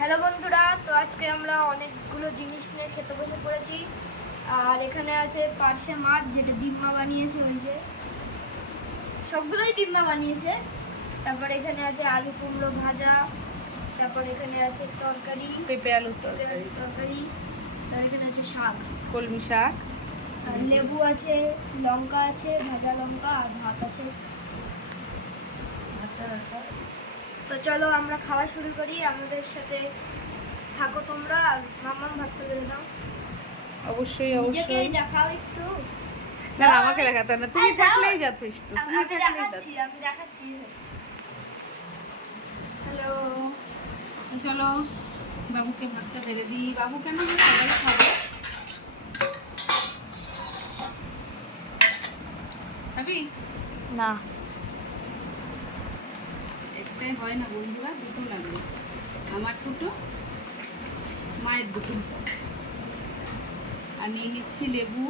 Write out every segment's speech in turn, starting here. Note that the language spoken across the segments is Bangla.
হ্যালো বন্ধুরা তো আজকে আমরা অনেকগুলো জিনিস নিয়ে খেতে বসে পড়েছি। আর এখানে আছে পার্শে মাছ যেটা ডিম্মা বানিয়েছে ওই যে। সবগুলোই ডিম্মা বানিয়েছে। তারপর এখানে আছে আলু কুমড়ো ভাজা তারপর এখানে আছে তরকারি পেঁপে আলুর তরকারি। তরকারি তারপর এখানে আছে শাক। কলমি শাক। আর লেবু আছে লঙ্কা আছে ভাজা লঙ্কা আর ভাত আছে। তো চলো আমরা খাওয়া শুরু করি আমাদের সাথে থাকো তোমরা মাম্মাম ভাত করে দাও। অবশ্যই অবশ্যই। দেখাও একটু। না আমাকে দেখাতে না। তুমি। থাকলেই যথেষ্ট আমি তুমি থাকলেই দেখাচ্ছি আমি দেখাচ্ছি। হ্যালো। চলো বাবুকে ভাতটা ফেলে দিই। বাবু কেন সবাই খাব? খাবি না। একটাই হয় না বন্ধুরা, দুটো লাগবে। আমার দুটো, মায়ের দুটো। আর নিয়ে নিচ্ছি লেবু।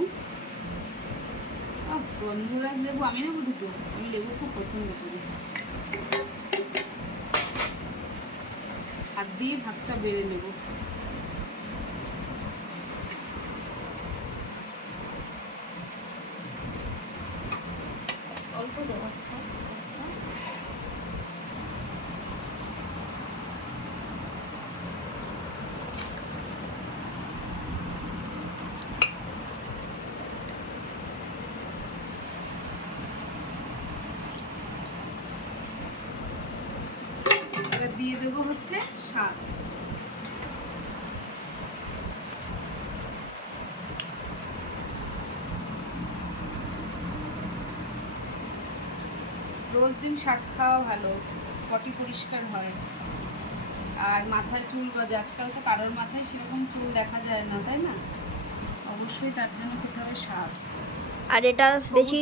বন্ধুরা, লেবু, আমি নেব দুটো। আমি লেবু খুব পছন্দ করি। হাত দিয়ে ভাতটা বেড়ে নেব অল্প দেবো আজকে, আজকে। এবার দিয়ে দেবো হচ্ছে শাক রোজ দিন শাক খাওয়া ভালো পটি পরিষ্কার হয়। আর মাথার চুল গজে আজকাল তো কারোর মাথায় সেরকম চুল দেখা যায় না তাই না? অবশ্যই তার জন্য খেতে হবে শাক আর এটা বেশি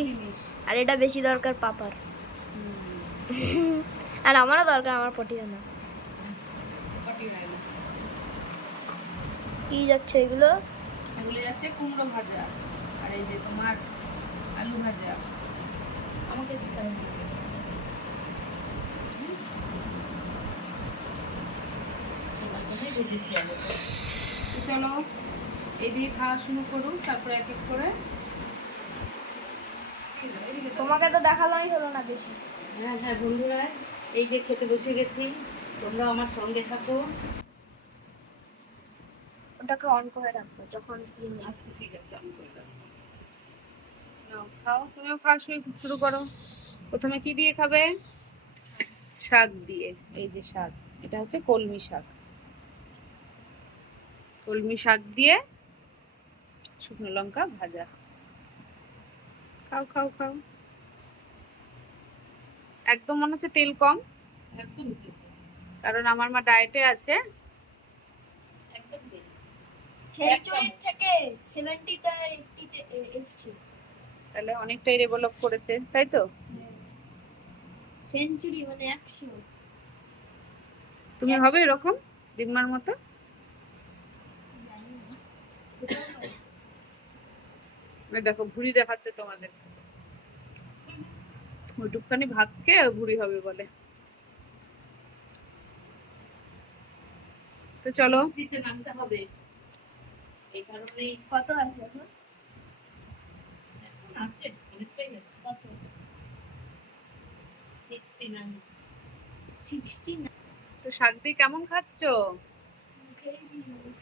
আর এটা বেশি দরকার পাপার। আর আমারও দরকার আমার পটি হয় না। কি যাচ্ছে এগুলো? এগুলো যাচ্ছে কুমড়ো ভাজা আর এই যে তোমার আলু ভাজা। আমাকে দিতে হবে। চলো এই দিয়ে খাওয়া শুরু করুন তারপরে এক এক করে তোমাকে তো দেখালোই হলো না বেশি। হ্যাঁ হ্যাঁ বন্ধুরা এই যে খেতে বসে গেছি তোমরা আমার সঙ্গে থাকো। ওটাকে অন করে রাখব যখন আচ্ছা ঠিক আছে আমি করে। নাও খাও তুমিও খাওয়া শুরু শুরু করো। প্রথমে কি দিয়ে খাবে? শাক দিয়ে এই যে শাক এটা হচ্ছে কলমি শাক। কলমি শাক দিয়ে শুকনো লঙ্কা ভাজা। খাও খাও খাও। একদম মনে হচ্ছে তেল কম। একদম কারণ আমার মা ডায়েটে আছে। একদম এসছে। তাহলে অনেকটাই ডেভেলপ করেছে তাই তো? সেঞ্চুরি মানে একশো তুমি হবে এরকম? দিম্মার মতো? এই দেখো ভুড়ি দেখাচ্ছে তোমাদের। ওইটুকখানি ভাত খেয়ে ভুড়ি হবে বলে। তো চলো। নামতে হবে এই কারণেই কত আছে এখন? আছে অনেকটাই আছে। কত? সিক্সটি নাইন সিক্সটি তো শাক দিয়ে কেমন খাচ্ছ?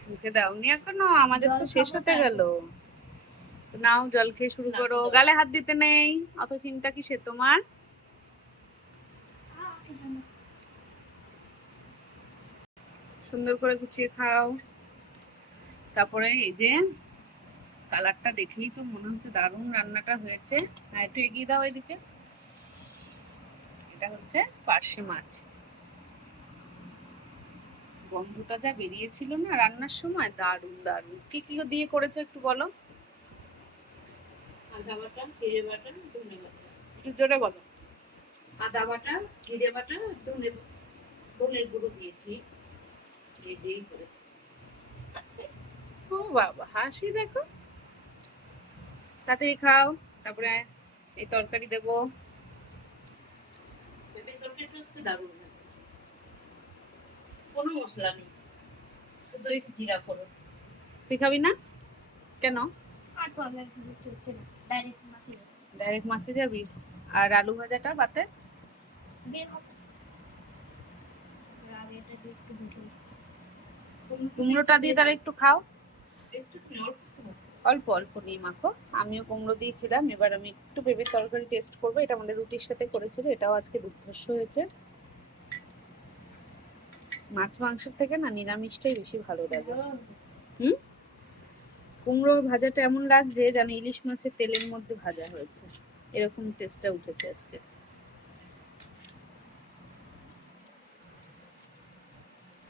মুখে দাওনি এখনও আমাদের তো শেষ হতে গেল। নাও জল খেয়ে শুরু করো। গালে হাত দিতে নেই অত চিন্তা কিসে তোমার? সুন্দর করে গুছিয়ে খাও। তারপরে এই যে কালারটা দেখেই তো মনে হচ্ছে দারুণ রান্নাটা হয়েছে। আর একটু এগিয়ে দাও এদিকে। এটা হচ্ছে পার্শে মাছ। গন্ধটা যা বেরিয়েছিল না রান্নার সময়? দারুণ দারুণ। কি কি দিয়ে করেছ একটু বলো? আদা বাটা জিরে বাটা ধনে বাটা। একটু জোরে বলো। আদা বাটা জিরে বাটা ধনে ধনের গুঁড়ো দিয়েছি। দিয়ে দিয়েই করেছি। ও বাবা হাসি দেখো। তাড়াতাড়ি খাও তারপরে এই তরকারি দেবো। পেঁপে তরকারিটা আজকে দারুণ হয়েছে। কোনো মশলা নেই। শুধু একটু জিরা করো তুই খাবি না? কেন? আর তো আমি একটু বুঝতে হচ্ছে না। ডাইরেক্ট মাছে যাবি। আর আলু ভাজাটা দিয়ে খাব নিই। কুমড়োটা দিয়ে তাহলে একটু খাও। অল্প অল্প নিয়ে মাখো। আমিও কুমড়ো দিয়ে খেলাম। এবার আমি একটু বেবির তরকারি টেস্ট করব। এটা আমাদের রুটির সাথে করেছিল। এটাও আজকে দুর্ধর্ষ হয়েছে। মাছ মাংসের থেকে না নিরামিষটাই বেশি ভালো লাগে। হুম? কুমড়ো ভাজাটা এমন লাগছে যেন ইলিশ মাছের তেলের মধ্যে ভাজা হয়েছে। এরকম টেস্টটা উঠেছে আজকে।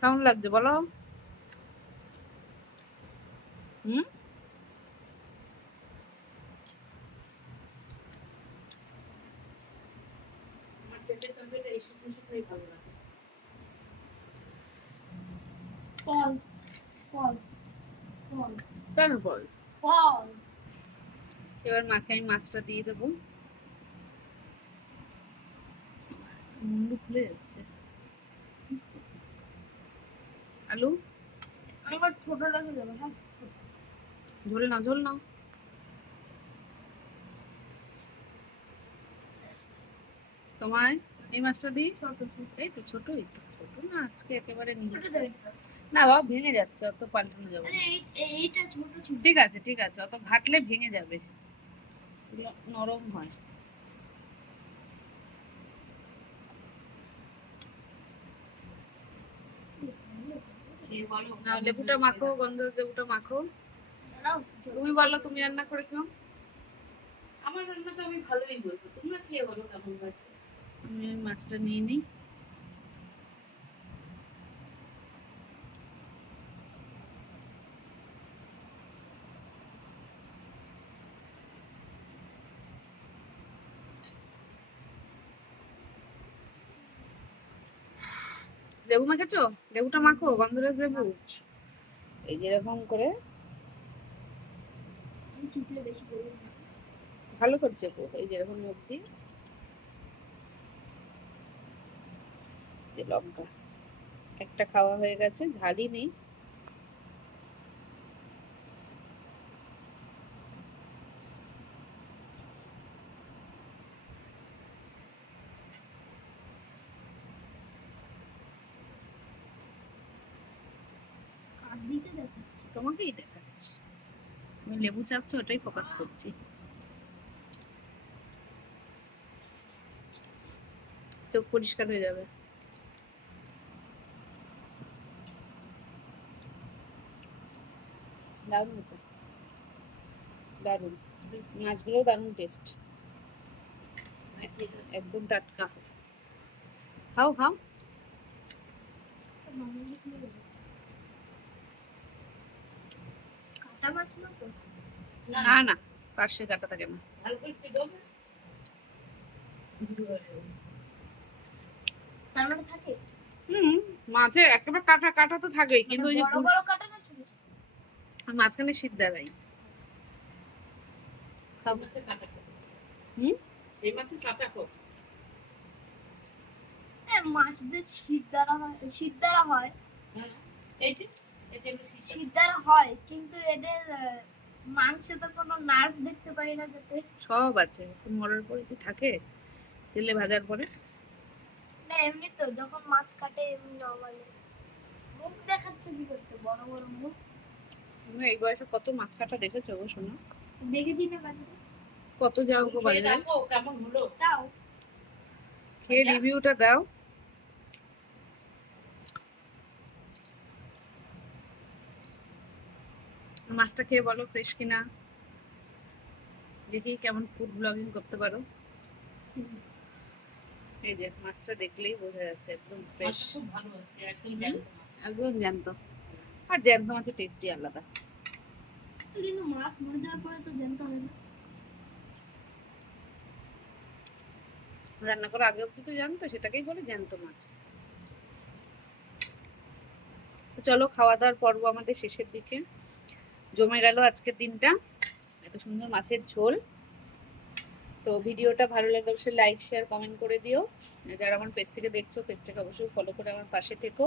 কেমন লাগছে বলো? হুম? আমার পেটের তরকারিটা এই শুকনো শুকনোই ভালো লাগে ফল ফল ফল বল। ফল এবার মাকে আমি মাছটা দিয়ে দেবো। মুন্ডু খুলে যাচ্ছে। আলু? আমার ছোট লাগে যাবে হ্যাঁ ছোট। ঝোল নাও ঝোল নাও। তোমায়? এই মাছটা দিই। ছোট ছোট। এই তো ছোট না আজকে একেবারে নিয়ে না বাবা ভেঙে যাচ্ছে অত পাল্টানো যাবে। এই- এই- ঠিক আছে ঠিক আছে অত ঘাটলে ভেঙে যাবে। নরম হয়। এই লেবুটা মাখো গন্ধরাজ লেবুটা মাখো। তুমি বলো তুমি রান্না করেছ? আমার রান্না তো আমি ভালোই বলব। তোমরা খেয়ে বলো কেমন হয়েছে। আমি ওই মাছটা নিয়ে নিই। লেবু মেখেছো? লেবুটা মাখো গন্ধরাজ লেবু? এই যেরকম করে। ভালো করছে তো এই যেরকম মুখ দিয়ে। এই লঙ্কা। একটা খাওয়া হয়ে গেছে ঝালই নেই। দিকে তোমাকেই দেখাচ্ছি। তুমি লেবু চাচ্ছ ওটাই ফোকাস করছি। চোখ পরিষ্কার হয়ে যাবে। দারুণ হচ্ছে দারুণ। মাছগুলোও দারুণ টেস্ট একদম টাটকা। খাও খাও। না না পার্শ্বে কাটা থাকে না। তার মানে থাকে? হুম মাঝে একেবারে কাটা কাটা তো থাকেই। কিন্তু ওই যে বড় বড় কাটা মাঝখানে শীত দাঁড়াই মাছদের শীত দ্বারা হয় শীত দ্বারা হয়। হ্যাঁ শীত দ্বারা হয় কিন্তু এদের মাংসে তো কোনো নার্ভ দেখতে পাই না যাতে। সব আছে এখন মরার পরে কি থাকে? তেলে ভাজার পরে? না এমনি তো যখন মাছ কাটে এমনি নর্মালি। মুখ দেখাচ্ছে কি করতে? বড় বড় মুখ। তুমি এই বয়সে কত মাছ কাটা দেখেছ গো শোনো। দেখেছি না বাজারে। কত যাও গো খেয়ে বাজারে? কেমন হলো। তাও খেয়ে রিভিউটা দাও। মাছটা খেয়ে বলো ফ্রেশ কিনা। দেখি কেমন ফুড ব্লগিং করতে পারো। এই যে মাছটা দেখলেই বোঝা যাচ্ছে একদম ফ্রেশ খুব ভালো আছে একদম জ্যান্ত আর জ্যান্ত মাছের টেস্টই আলাদা। কিন্তু মাছ মরে যাওয়ার পরে তো জানতে হবে না। রান্না করার আগে অব্দি তো জানতো সেটাকেই বলে জ্যান্ত মাছ। তো চলো খাওয়া দাওয়ার পর্ব আমাদের শেষের দিকে। জমে গেল আজকের দিনটা। এত সুন্দর মাছের ঝোল। তো ভিডিওটা ভালো লাগলে অবশ্যই লাইক শেয়ার কমেন্ট করে দিও। যারা আমার পেজ থেকে দেখছ পেজটাকে অবশ্যই ফলো করে আমার পাশে থেকো।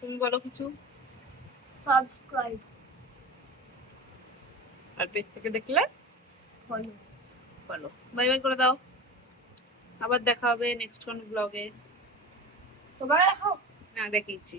তুমি বলো কিছু? সাবস্ক্রাইব আর পেজ থেকে দেখলে? ফলো ফলো বাই বাই করে দাও। আবার দেখা হবে নেক্সট কোন ব্লগে তোমাকে দেখো না দেখিয়েছি।